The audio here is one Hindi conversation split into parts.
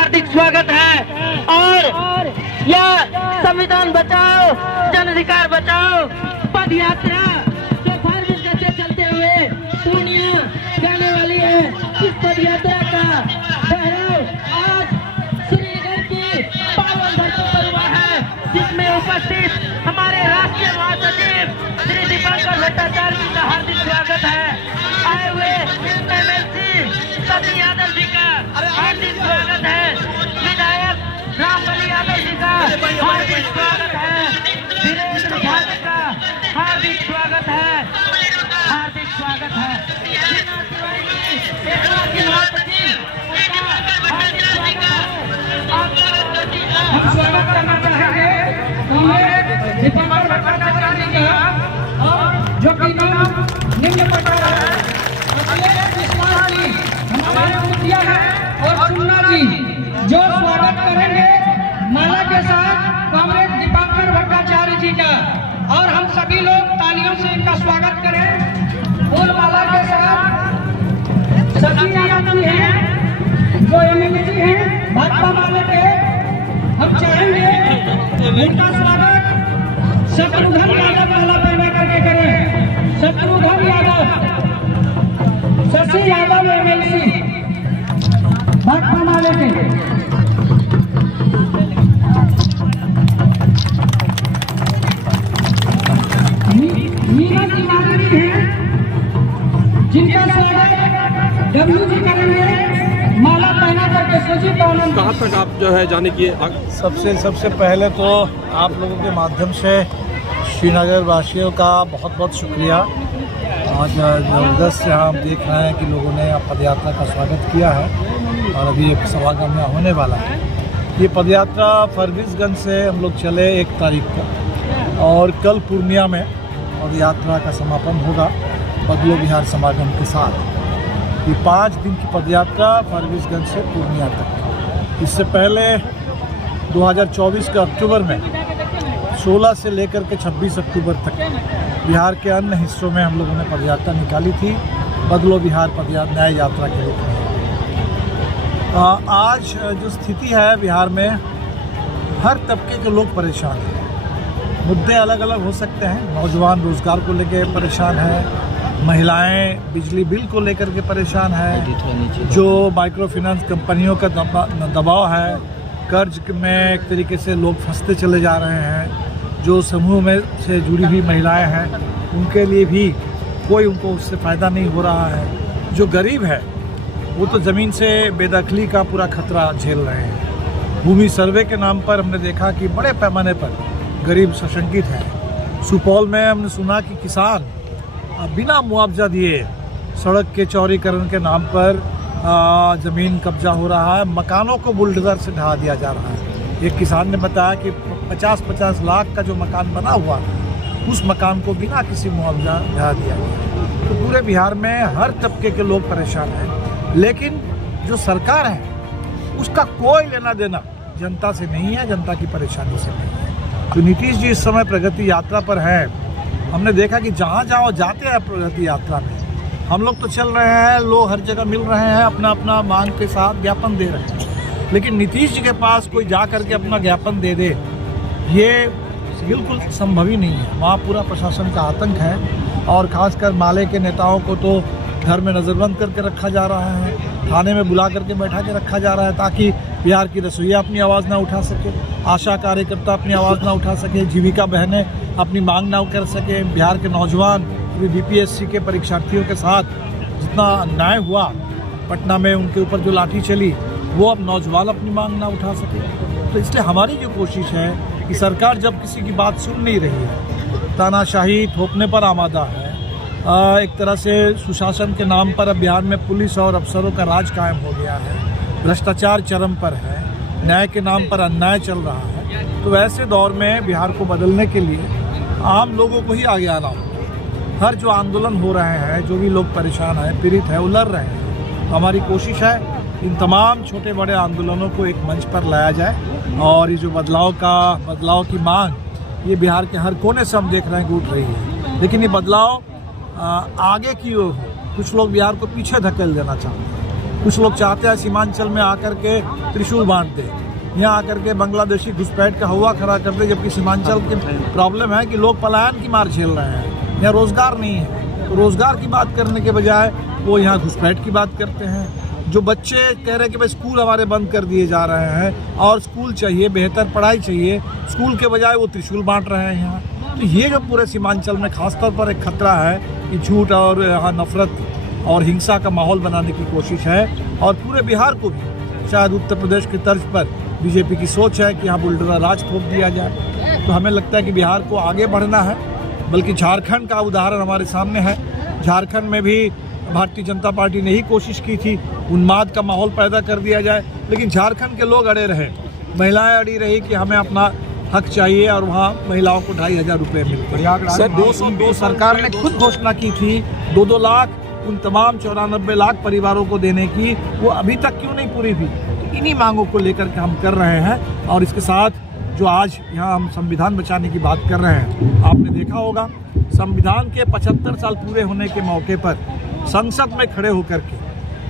हार्दिक स्वागत है। और यह संविधान बचाओ जन अधिकार बचाओ पद यात्रा जो फारबिसगंज से चलते हुए पूर्णिया जाने वाली है, इस पद यात्रा का ठहराव आज श्रीनगर की पावन धरती पर हुआ है, जिसमें उपस्थित हमारे राष्ट्रीय महासचिव श्री दीपंकर भट्टाचार्य जी का हार्दिक स्वागत है। आए हुए MLC सती यादव जी का हार्दिक स्वागत है। विधायक रामबली यादव जी का हार्दिक स्वागत है। वीरेंद्र झा जी का हार्दिक स्वागत है। हार्दिक स्वागत है। हम स्वागत करना चाहेंगे दीपंकर भट्टाचार्य जी का, और जो कि निम्न प्रकार है हमारे मुखिया है और सुन्ना जी जो स्वागत करेंगे माला के साथ कॉमरेड दीपंकर भट्टाचार्य जी का, और हम सभी लोग तालियों से इनका स्वागत करें। फूल माला के साथ सती यादव जी हैं जो MLC हैं भाजपा माले के, हम चाहेंगे उनका स्वागत शत्रुघ्न यादव माला पहना करके करें। शत्रुघ्न यादव, शशि यादव MLC भाजपा माले के। मीना तिवारी जी हैं जिनका स्वागत डब्ल्यू जी करेंगे माला पहना करके। सुजीत आनंद, कहाँ तक आप जो है जाने की सबसे पहले तो आप लोगों के माध्यम से श्रीनगर वासियों का बहुत बहुत शुक्रिया। आज ज़बरदस्त यहाँ हम देख रहे हैं कि लोगों ने पदयात्रा का स्वागत किया है और अभी एक समागम यहाँ होने वाला है। ये पदयात्रा फारबिसगंज से हम लोग चले 1 तारीख को, और कल पूर्णिया में पदयात्रा का समापन होगा बदलो बिहार समागम के साथ। ये 5 दिन की पदयात्रा फारबिसगंज से पूर्णिया तक। इससे पहले 2024 के अक्टूबर में 16 से लेकर के 26 अक्टूबर तक बिहार के अन्य हिस्सों में हम लोगों ने पदयात्रा निकाली थी, बदलो बिहार पदयात्रा न्याय यात्रा के रूप में। आज जो स्थिति है बिहार में, हर तबके के लोग परेशान हैं। मुद्दे अलग अलग हो सकते हैं। नौजवान रोजगार को लेकर परेशान है, महिलाएं बिजली बिल को लेकर के परेशान है, जो माइक्रो फाइनेंस कंपनियों का दबाव है, कर्ज में एक तरीके से लोग फंसते चले जा रहे हैं, जो समूह में से जुड़ी हुई महिलाएं हैं उनके लिए भी कोई उनको उससे फ़ायदा नहीं हो रहा है। जो गरीब है वो तो ज़मीन से बेदखली का पूरा खतरा झेल रहे हैं। भूमि सर्वे के नाम पर हमने देखा कि बड़े पैमाने पर गरीब सशंकित हैं। सुपौल में हमने सुना कि किसान बिना मुआवजा दिए सड़क के चौड़ीकरण के नाम पर ज़मीन कब्जा हो रहा है, मकानों को बुलडोजर से ढहा दिया जा रहा है। एक किसान ने बताया कि 50-50 लाख का जो मकान बना हुआ उस मकान को बिना किसी मुआवजा ढहा दिया गया। तो पूरे बिहार में हर तबके के लोग परेशान हैं, लेकिन जो सरकार है उसका कोई लेना देना जनता से नहीं है, जनता की परेशानी से नहीं है। तो नीतीश जी इस समय प्रगति यात्रा पर हैं। हमने देखा कि जहाँ जहाँ जाते हैं प्रगति यात्रा में, हम लोग तो चल रहे हैं, लोग हर जगह मिल रहे हैं, अपना अपना मांग के साथ ज्ञापन दे रहे हैं, लेकिन नीतीश जी के पास कोई जा करके अपना ज्ञापन दे दे, ये बिल्कुल संभव ही नहीं है। वहाँ पूरा प्रशासन का आतंक है, और ख़ासकर माले के नेताओं को तो घर में नज़रबंद करके रखा जा रहा है, थाने में बुला करके बैठा के रखा जा रहा है, ताकि बिहार की रसोइया अपनी आवाज़ ना उठा सके, आशा कार्यकर्ता अपनी आवाज़ ना उठा सके, जीविका बहनें अपनी मांग ना कर सके। बिहार के नौजवान BPSC के परीक्षार्थियों के साथ जितना अन्याय हुआ, पटना में उनके ऊपर जो लाठी चली, वो अब नौजवान अपनी मांग ना उठा सके। तो इसलिए हमारी जो कोशिश है कि सरकार जब किसी की बात सुन नहीं रही है, तानाशाही थोपने पर आमादा है, एक तरह से सुशासन के नाम पर अब बिहार में पुलिस और अफसरों का राज कायम हो गया है, भ्रष्टाचार चरम पर है, न्याय के नाम पर अन्याय चल रहा है। तो ऐसे दौर में बिहार को बदलने के लिए आम लोगों को ही आगे आना होगा। हर जो आंदोलन हो रहे हैं, जो भी लोग परेशान हैं, पीड़ित हैं, उलझ रहे हैं, हमारी कोशिश है इन तमाम छोटे बड़े आंदोलनों को एक मंच पर लाया जाए, और ये जो बदलाव की मांग ये बिहार के हर कोने से हम देख रहे हैं कि उठ रही है। लेकिन ये बदलाव आगे की ओर हो, कुछ लोग बिहार को पीछे धकेल देना चाहते हैं। कुछ लोग चाहते हैं सीमांचल में आकर के त्रिशूल बांट दे, यहाँ आकर के बांग्लादेशी घुसपैठ का हवा खड़ा कर दे, जबकि सीमांचल की प्रॉब्लम है कि लोग पलायन की मार झेल रहे हैं, यहाँ रोजगार नहीं है। तो रोजगार की बात करने के बजाय वो यहाँ घुसपैठ की बात करते हैं। जो बच्चे कह रहे हैं कि भाई स्कूल हमारे बंद कर दिए जा रहे हैं और स्कूल चाहिए, बेहतर पढ़ाई चाहिए, स्कूल के बजाय वो त्रिशूल बांट रहे हैं यहाँ। तो ये जो पूरे सीमांचल में खासतौर पर एक खतरा है कि झूठ और यहाँ नफरत और हिंसा का माहौल बनाने की कोशिश है। और पूरे बिहार को भी शायद उत्तर प्रदेश की तर्ज पर बीजेपी की सोच है कि यहाँ बुलडोजर राज थोप दिया जाए। तो हमें लगता है कि बिहार को आगे बढ़ना है, बल्कि झारखंड का उदाहरण हमारे सामने है। झारखंड में भी भारतीय जनता पार्टी ने ही कोशिश की थी उन्माद का माहौल पैदा कर दिया जाए, लेकिन झारखंड के लोग अड़े रहे, महिलाएं अड़ी रही कि हमें अपना हक चाहिए और वहाँ महिलाओं को 2,500 रुपये मिलते। सर 202 सरकार ने खुद घोषणा की थी 2-2 लाख उन तमाम 94 लाख परिवारों को देने की, वो अभी तक क्यों नहीं पूरी हुई? तो इन्हीं मांगों को लेकर के हम कर रहे हैं। और इसके साथ जो आज यहाँ हम संविधान बचाने की बात कर रहे हैं, आपने देखा होगा संविधान के 75 साल पूरे होने के मौके पर संसद में खड़े होकर के,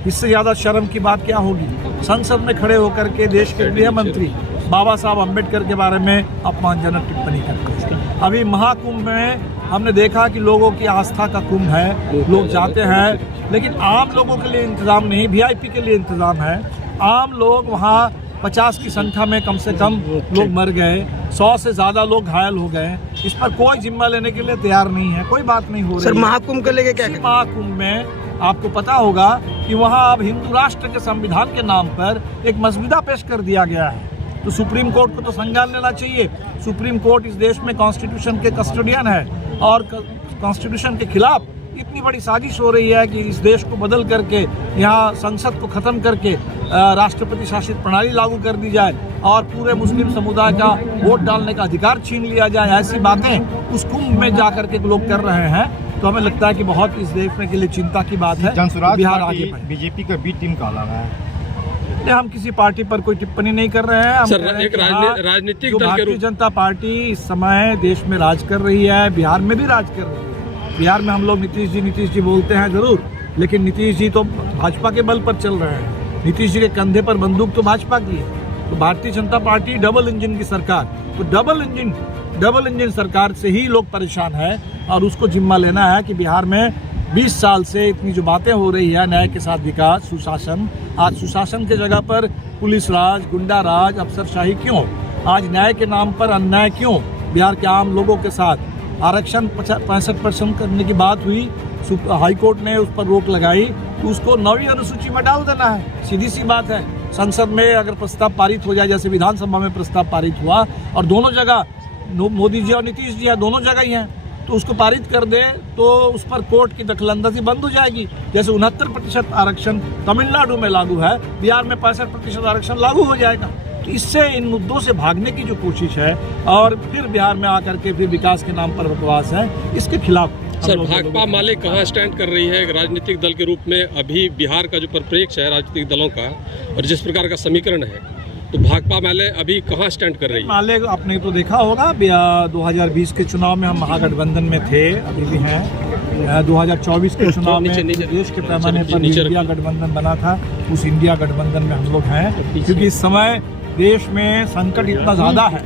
इससे ज़्यादा शर्म की बात क्या होगी, संसद में खड़े होकर के देश के गृह मंत्री बाबा साहब अम्बेडकर के बारे में अपमानजनक टिप्पणी करते हैं। अभी महाकुंभ में हमने देखा कि लोगों की आस्था का कुंभ है, लोग जाते हैं, लेकिन आम लोगों के लिए इंतज़ाम नहीं, वीआईपी के लिए इंतज़ाम है। आम लोग वहाँ 50 की संख्या में कम से कम लोग मर गए, 100 से ज़्यादा लोग घायल हो गए। इस पर कोई जिम्मा लेने के लिए तैयार नहीं है, कोई बात नहीं हो रही। सर महाकुंभ को लेके क्या है? महाकुंभ में आपको पता होगा कि वहाँ अब हिंदू राष्ट्र के संविधान के नाम पर एक मसविदा पेश कर दिया गया है। तो सुप्रीम कोर्ट को तो संज्ञान लेना चाहिए। सुप्रीम कोर्ट इस देश में कॉन्स्टिट्यूशन के कस्टोडियन है और कॉन्स्टिट्यूशन के खिलाफ इतनी बड़ी साजिश हो रही है कि इस देश को बदल करके यहाँ संसद को ख़त्म करके राष्ट्रपति शासित प्रणाली लागू कर दी जाए और पूरे मुस्लिम समुदाय का वोट डालने का अधिकार छीन लिया जाए। ऐसी बातें उस कुंभ में जा करके लोग कर रहे हैं। तो हमें लगता है कि बहुत इस देश में के लिए चिंता की बात है। बिहार आगे बढ़े। बीजेपी का बी टीम का अलग है। हम किसी पार्टी पर कोई टिप्पणी नहीं कर रहे हैं। हम सर, एक राजनीतिक दल भारतीय जनता पार्टी इस समय देश में राज कर रही है, बिहार में भी राज कर रही है। बिहार में हम लोग नीतीश जी बोलते हैं जरूर, लेकिन नीतीश जी तो भाजपा के बल पर चल रहे हैं। नीतीश जी के कंधे पर बंदूक तो भाजपा की है। तो Bharatiya Janata party double engine की सरकार, तो डबल इंजन सरकार से ही लोग परेशान है और उसको जिम्मा लेना है कि बिहार में 20 साल से इतनी जो बातें हो रही है न्याय के साथ विकास, सुशासन, आज सुशासन के जगह पर पुलिस राज, गुंडा राज, अफसरशाही क्यों? आज न्याय के नाम पर अन्याय क्यों? बिहार के आम लोगों के साथ आरक्षण 65% करने की बात हुई, हाई कोर्ट ने उस पर रोक लगाई, तो उसको 9वीं अनुसूची में डाल देना है। सीधी सी बात है। संसद में अगर प्रस्ताव पारित हो जाए, जैसे विधानसभा में प्रस्ताव पारित हुआ और दोनों जगह मोदी जी और नीतीश जी हैं, दोनों जगह ही हैं, तो उसको पारित कर दे तो उस पर कोर्ट की दखलंदाजी बंद हो जाएगी। जैसे 69% आरक्षण तमिलनाडु में लागू है, बिहार में 65% आरक्षण लागू हो जाएगा। तो इससे इन मुद्दों से भागने की जो कोशिश है और फिर बिहार में आकर के फिर विकास के नाम पर बकवास है, इसके खिलाफ। सर भाकपा माले कहाँ स्टैंड कर रही है राजनीतिक दल के रूप में? अभी बिहार का जो परिप्रेक्ष्य है राजनीतिक दलों का और जिस प्रकार का समीकरण है, तो भाकपा माले अभी कहाँ स्टैंड कर रही है? माले आपने तो देखा होगा 2020 के चुनाव में हम महागठबंधन में थे, अभी भी हैं। 2024 के चुनाव में देश के पैमाने पर इंडिया गठबंधन बना था, उस इंडिया गठबंधन में हम लोग हैं। क्योंकि इस समय देश में संकट इतना ज़्यादा है,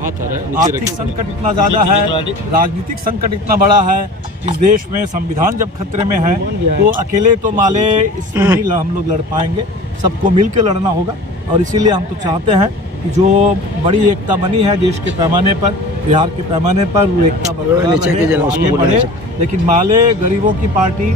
आर्थिक संकट इतना ज़्यादा है, राजनीतिक संकट इतना बड़ा है। इस देश में संविधान जब खतरे में है तो अकेले तो माले इसमें नहीं हम लोग लड़ पाएंगे, सबको मिलकर लड़ना होगा। और इसीलिए हम तो चाहते हैं कि जो बड़ी एकता बनी है देश के पैमाने पर, बिहार के पैमाने पर, वो एकता आगे बढ़े। लेकिन माले गरीबों की पार्टी,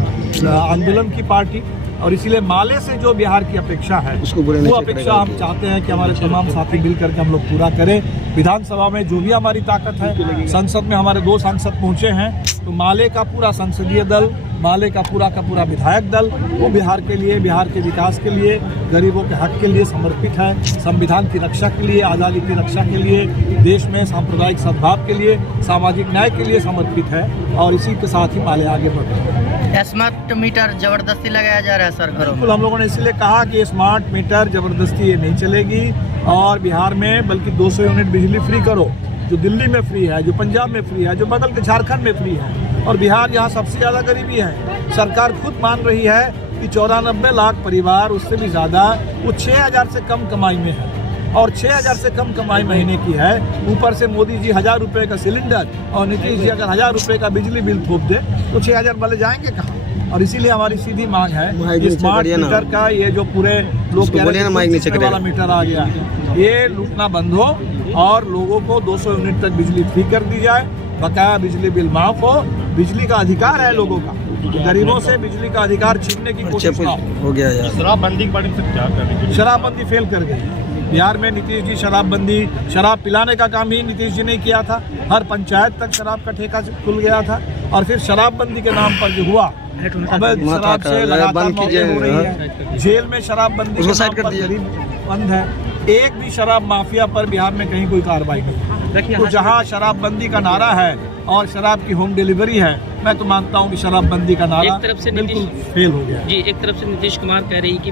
आंदोलन की पार्टी, और इसीलिए माले से जो बिहार की अपेक्षा है वो अपेक्षा हम चाहते हैं कि हमारे तमाम साथी मिल करके हम लोग पूरा करें। विधानसभा में जो भी हमारी ताकत है, संसद में हमारे 2 सांसद पहुंचे हैं, तो माले का पूरा संसदीय दल, माले का पूरा विधायक दल वो बिहार के लिए, बिहार के विकास के लिए, गरीबों के हक के लिए समर्पित है। संविधान की रक्षा के लिए, आज़ादी की रक्षा के लिए, देश में सांप्रदायिक सद्भाव के लिए, सामाजिक न्याय के लिए समर्पित है। और इसी के साथ ही माले आगे बढ़ रहे हैं। स्मार्ट मीटर जबरदस्ती लगाया जा रहा है सर घरों में। बिल्कुल, हम लोगों ने इसलिए कहा कि स्मार्ट मीटर जबरदस्ती ये नहीं चलेगी और बिहार में बल्कि 200 यूनिट बिजली फ्री करो, जो दिल्ली में फ्री है, जो पंजाब में फ्री है, जो बगल के झारखंड में फ्री है। और बिहार यहाँ सबसे ज़्यादा गरीबी है। सरकार खुद मान रही है कि 94 लाख परिवार, उससे भी ज़्यादा, वो 6,000 से कम कमाई में है, और 6,000 से कम कमाई महीने की है। ऊपर से मोदी जी 1,000 रुपये का सिलेंडर और नीतीश जी अगर 1,000 रुपये का बिजली बिल थोप दे तो 6,000 वाले जाएंगे कहाँ? और इसीलिए हमारी सीधी मांग है कि स्मार्ट मीटर का ये जो पूरे लोग कह रहे हैं वाला मीटर आ गया है, ये लूटना बंद हो और लोगों को 200 यूनिट तक बिजली फ्री कर दी जाए, बकाया बिजली बिल माफ हो। बिजली का अधिकार है लोगों का, गरीबों से बिजली का अधिकार छीनने की कोशिश ना हो। गया यार। शराबबंदी के बारे में क्या करेंगे? शराबबंदी फेल कर गई बिहार में। नीतीश जी शराबबंदी, शराब पिलाने का काम ही नीतीश जी ने किया था। हर पंचायत तक शराब का ठेका खुल गया था, और फिर शराबबंदी के नाम पर जो हुआ, अब शराब से लगातार मौतें हो रही है। जेल में शराबबंदी के नाम पर गरीब बंद है। एक भी शराब माफिया पर बिहार में कहीं कोई कार्रवाई नहीं। तो जहां शराबबंदी का नारा है और शराब की होम डिलीवरी है, मैं तो मानता हूं कि शराबबंदी का नारा एक तरफ से बिल्कुल फेल हो गया। जी, एक तरफ से नीतीश कुमार कह रही कि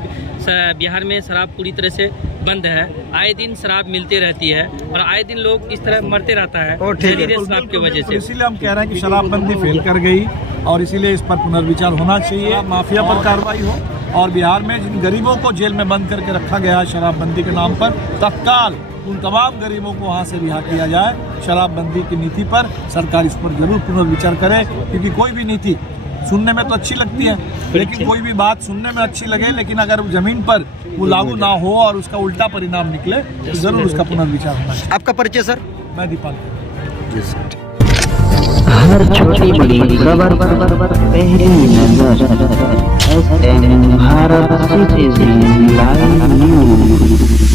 बिहार में शराब पूरी तरह से बंद है, आए दिन शराब मिलती रहती है और आए दिन लोग इस तरह मरते रहता है शराब की वजह से। इसीलिए हम कह रहे हैं कि शराबबंदी फेल कर गई और इसीलिए इस पर पुनर्विचार होना चाहिए, माफिया पर कार्रवाई हो, और बिहार में जिन गरीबों को जेल में बंद करके रखा गया है शराबबंदी के नाम पर, तत्काल उन तमाम गरीबों को वहाँ से रिहा किया जाए। शराबबंदी की नीति पर सरकार इस पर जरूर पुनर्विचार करे, क्योंकि कोई भी नीति सुनने में तो अच्छी लगती है, लेकिन कोई भी बात सुनने में अच्छी लगे, लेकिन अगर जमीन पर वो लागू ना हो और उसका उल्टा परिणाम निकले तो जरूर उसका पुनर्विचार होना चाहिए। आपका परिचय सर? मैं दीपाल। हर छोटी बड़ी खबर पहली नजर SN Bharat citizen live news.